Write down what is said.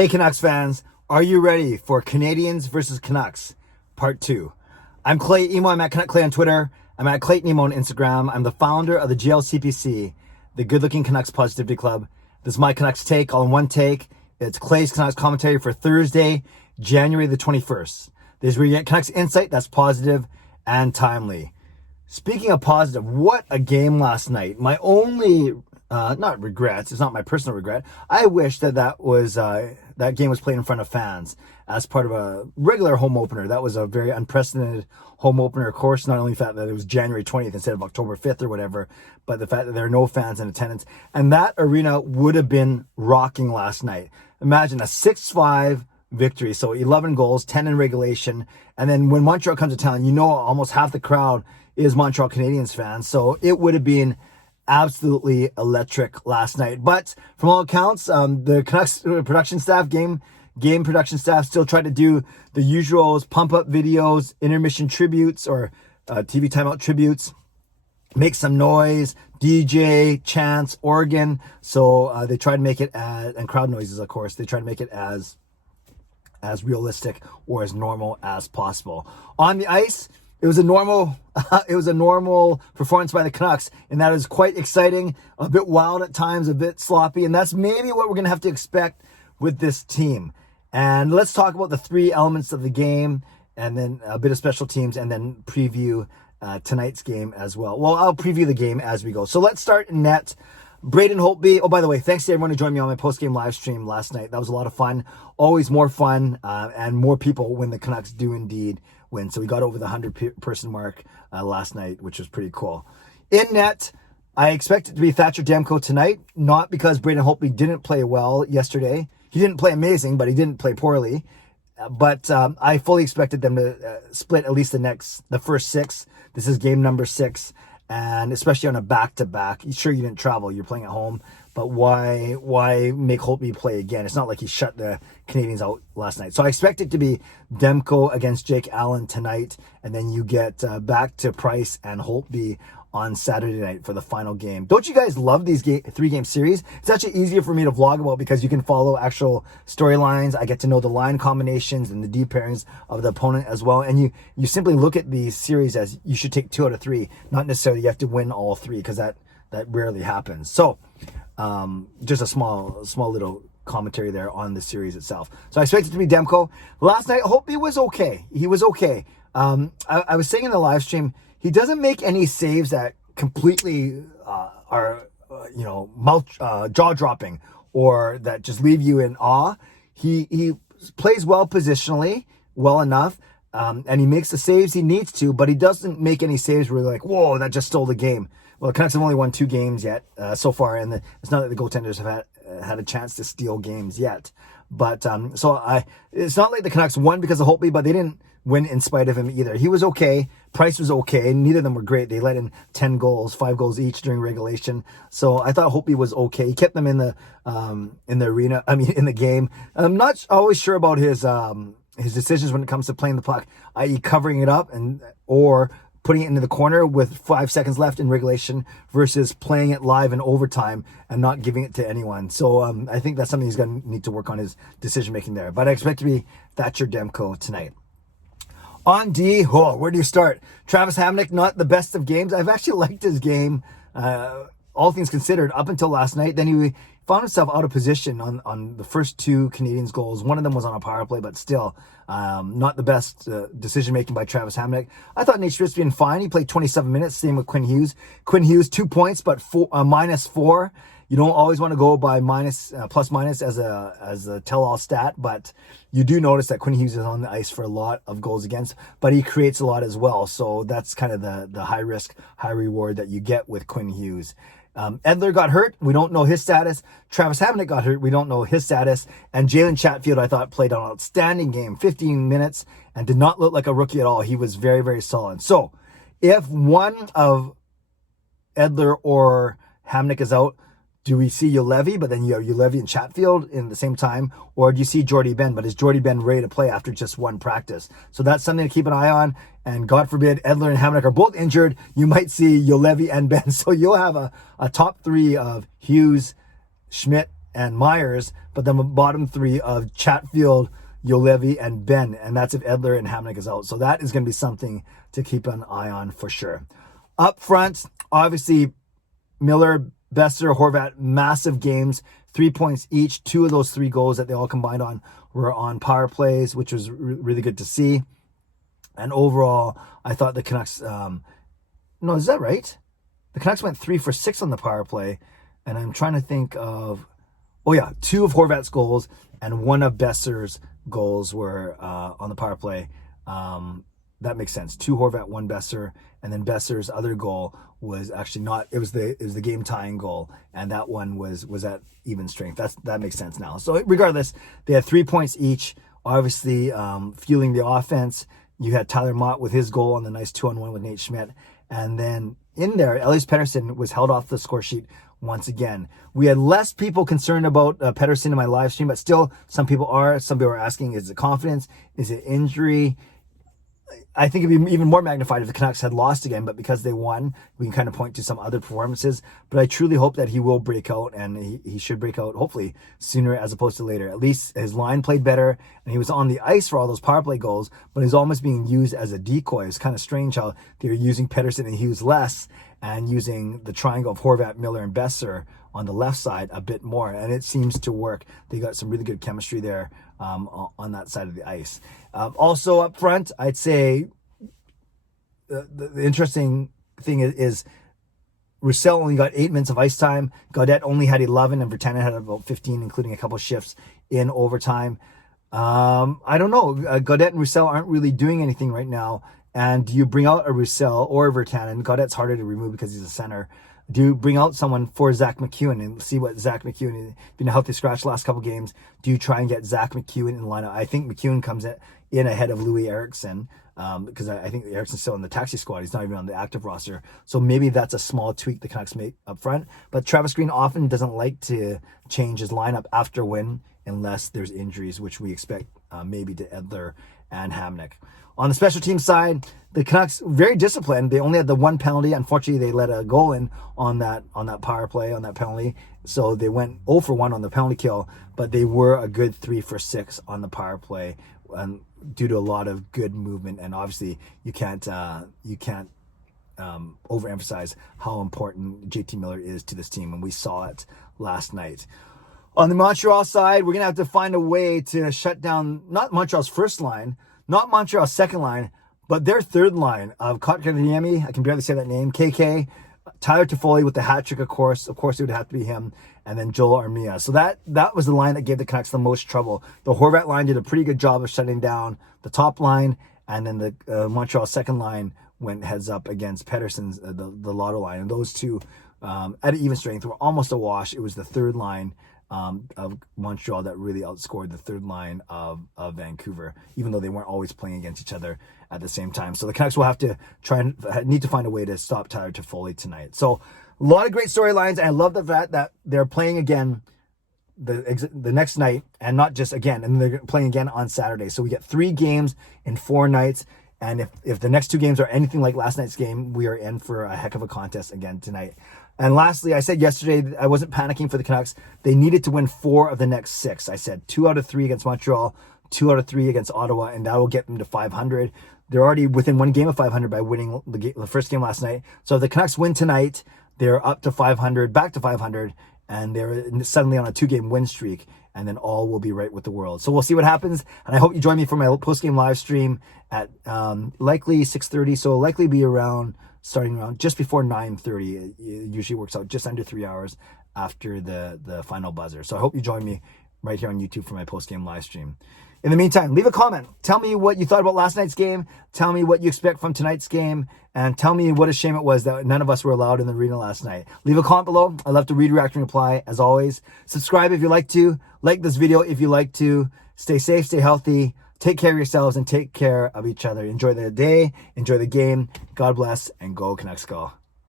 Hey Canucks fans, are you ready for Canadiens versus Canucks, part 2? I'm Clay Emo, I'm at Canuck Clay on Twitter, I'm at Clayton Emo on Instagram, I'm the founder of the GLCPC, the Good Looking Canucks Positivity Club. This is my Canucks take, all in one take. It's Clay's Canucks commentary for Thursday, January the 21st. This is where you get Canucks insight that's positive and timely. Speaking of positive, what a game last night. My only not regrets, it's not my personal regret. I wish that that game was played in front of fans as part of a regular home opener. That was a very unprecedented home opener, of course, not only the fact that it was January 20th instead of October 5th or whatever, but the fact that there are no fans in attendance. And that arena would have been rocking last night. Imagine a 6-5 victory, so 11 goals, 10 in regulation. And then when Montreal comes to town, you know almost half the crowd is Montreal Canadiens fans. So it would have been absolutely electric last night. But from all accounts, the Canucks production staff, game production staff, still tried to do the usuals, pump up videos, intermission tributes or TV timeout tributes, make some noise, DJ, chants, organ. So they tried to make it and crowd noises, of course. They tried to make it as realistic or as normal as possible. On the ice, it was a normal performance by the Canucks, and that is quite exciting, a bit wild at times, a bit sloppy, and that's maybe what we're going to have to expect with this team. And let's talk about the three elements of the game, and then a bit of special teams, and then preview tonight's game as well. Well, I'll preview the game as we go. So let's start in net. Braden Holtby. Oh, by the way, thanks to everyone who joined me on my post-game live stream last night. That was a lot of fun. Always more fun and more people when the Canucks do indeed win. So we got over the 100-person mark last night, which was pretty cool. In net, I expect it to be Thatcher Demko tonight, not because Braden Holtby didn't play well yesterday. He didn't play amazing, but he didn't play poorly. But I fully expected them to split at least the first 6. This is game number 6. And especially on a back-to-back, sure, you didn't travel, you're playing at home, but why make Holtby play again? It's not like he shut the Canadiens out last night. So I expect it to be Demko against Jake Allen tonight, and then you get back to Price and Holtby on Saturday night for the final game. Don't you guys love these 3-game series? It's actually easier for me to vlog about because you can follow actual storylines. I get to know the line combinations and the deep pairings of the opponent as well. And you simply look at these series as you should take 2 out of 3, not necessarily you have to win all 3 because that rarely happens. So just a small little commentary there on the series itself. So I expect it to be Demko. Last night, Holtby was okay. He was okay. I was saying in the live stream, he doesn't make any saves that completely are, jaw-dropping or that just leave you in awe. He plays well positionally, well enough, and he makes the saves he needs to, but he doesn't make any saves where you're like, whoa, that just stole the game. Well, the Canucks have only won 2 games yet so far, and it's not that the goaltenders have had a chance to steal games yet. But it's not like the Canucks won because of Holtby, but they didn't win in spite of him either. He was okay. Price was okay. Neither of them were great. They let in 10 goals, 5 goals each during regulation. So I thought Holtby was okay. He kept them in the game. I'm not always sure about his decisions when it comes to playing the puck, i.e. covering it up or putting it into the corner with 5 seconds left in regulation versus playing it live in overtime and not giving it to anyone. So I think that's something he's going to need to work on, his decision-making there. But I expect to be Thatcher Demko tonight. On D, where do you start? Travis Hamonic, not the best of games. I've actually liked his game, all things considered, up until last night. Then he found himself out of position on the first 2 Canadiens goals. One of them was on a power play, but still not the best decision-making by Travis Hamonic. I thought Nate Schmitt's been fine. He played 27 minutes, same with Quinn Hughes. Quinn Hughes, 2 points, but -4. You don't always want to go by plus minus as a tell-all stat, but you do notice that Quinn Hughes is on the ice for a lot of goals against, but he creates a lot as well. So that's kind of the high risk, high reward that you get with Quinn Hughes. Edler got hurt. We don't know his status. Travis Hamonic got hurt. We don't know his status. And Jalen Chatfield, I thought, played an outstanding game, 15 minutes, and did not look like a rookie at all. He was very, very solid. So if one of Edler or Hamonic is out, do we see Ulevi, but then you have Ulevi and Chatfield in the same time? Or do you see Jordy Ben, but is Jordy Ben ready to play after just one practice? So that's something to keep an eye on. And God forbid, Edler and Hamonic are both injured. You might see Ulevi and Ben. So you'll have a top 3 of Hughes, Schmidt, and Myers, but then the bottom three of Chatfield, Juolevi, and Ben, and that's if Edler and Hamonic is out. So that is going to be something to keep an eye on for sure. Up front, obviously, Miller, Besser, Horvat, massive games, 3 points each. 2 of those 3 goals that they all combined on were on power plays, which was really good to see. And overall, I thought the Canucks, no, is that right? The Canucks went 3 for 6 on the power play. And I'm trying to think of, 2 of Horvat's goals and 1 of Besser's goals were on the power play. That makes sense. 2 Horvat, 1 Besser, and then Besser's other goal was actually not. It was the game tying goal, and that one was at even strength. That makes sense now. So regardless, they had 3 points each. Obviously, fueling the offense. You had Tyler Mott with his goal on the nice 2-on-1 with Nate Schmidt, and then in there, Elis Pettersson was held off the score sheet once again. We had less people concerned about Pettersson in my live stream, but still, some people are. Some people are asking, is it confidence? Is it injury? I think it'd be even more magnified if the Canucks had lost again, but because they won, we can kind of point to some other performances. But I truly hope that he will break out, and he should break out, hopefully, sooner as opposed to later. At least his line played better, and he was on the ice for all those power play goals, but he's almost being used as a decoy. It's kind of strange how they're using Pettersson and Hughes less, and using the triangle of Horvat, Miller, and Besser on the left side a bit more, and it seems to work. They got some really good chemistry there on that side of the ice. Also up front, I'd say the interesting thing is Roussel only got 8 minutes of ice time. Gaudette only had 11, and Virtanen had about 15, including a couple shifts in overtime. I don't know. Gaudette and Roussel aren't really doing anything right now. And do you bring out a Roussel or a Virtanen? Gaudette's harder to remove because he's a center. Do you bring out someone for Zach McEwen and see what Zach McEwen, been a healthy scratch last couple games? Do you try and get Zach McEwen in the lineup? I think McEwen comes in ahead of Louis Eriksson because I think Eriksson's still in the taxi squad. He's not even on the active roster. So maybe that's a small tweak the Canucks make up front. But Travis Green often doesn't like to change his lineup after a win unless there's injuries, which we expect maybe to Edler and Hamonic. On the special team side, the Canucks very disciplined. They only had the 1 penalty. Unfortunately, they let a goal in on that power play, on that penalty. So they went 0 for 1 on the penalty kill, but they were a good 3 for 6 on the power play, and due to a lot of good movement. And obviously, you can't overemphasize how important JT Miller is to this team, and we saw it last night. On the Montreal side, we're gonna have to find a way to shut down not Montreal's first line, not Montreal's second line, but their third line of Kotkaniemi, I can barely say that name, KK, Tyler Toffoli with the hat trick, of course. Of course, it would have to be him, and then Joel Armia. So that was the line that gave the Canucks the most trouble. The Horvat line did a pretty good job of shutting down the top line, and then the Montreal second line went heads up against Pettersson's, the Lotto line. And those two, at even strength, were almost a wash. It was the third line of Montreal that really outscored the third line of Vancouver, even though they weren't always playing against each other at the same time. So the Canucks will have to need to find a way to stop Tyler Toffoli tonight. So a lot of great storylines, and I love the fact that they're playing again the next night, and not just again, and they're playing again on Saturday. So we get 3 games in 4 nights, and if the next 2 games are anything like last night's game, we are in for a heck of a contest again tonight. And lastly, I said yesterday that I wasn't panicking for the Canucks. They needed to win 4 of the next 6. I said 2 out of 3 against Montreal, 2 out of 3 against Ottawa, and that will get them to 500. They're already within 1 game of 500 by winning the first game last night. So if the Canucks win tonight, they're up to 500, back to 500, and they're suddenly on a 2-game win streak, and then all will be right with the world. So we'll see what happens, and I hope you join me for my post-game live stream at likely 6:30, so it'll likely be starting around just before 9:30. It usually works out just under 3 hours after the final buzzer. So I hope you join me right here on YouTube for my post-game live stream. In the meantime, leave a comment. Tell me what you thought about last night's game. Tell me what you expect from tonight's game. And tell me what a shame it was that none of us were allowed in the arena last night. Leave a comment below. I love to read, react, and reply, as always. Subscribe if you like to. Like this video if you like to. Stay safe, stay healthy. Take care of yourselves and take care of each other. Enjoy the day. Enjoy the game. God bless, and go Canucks go.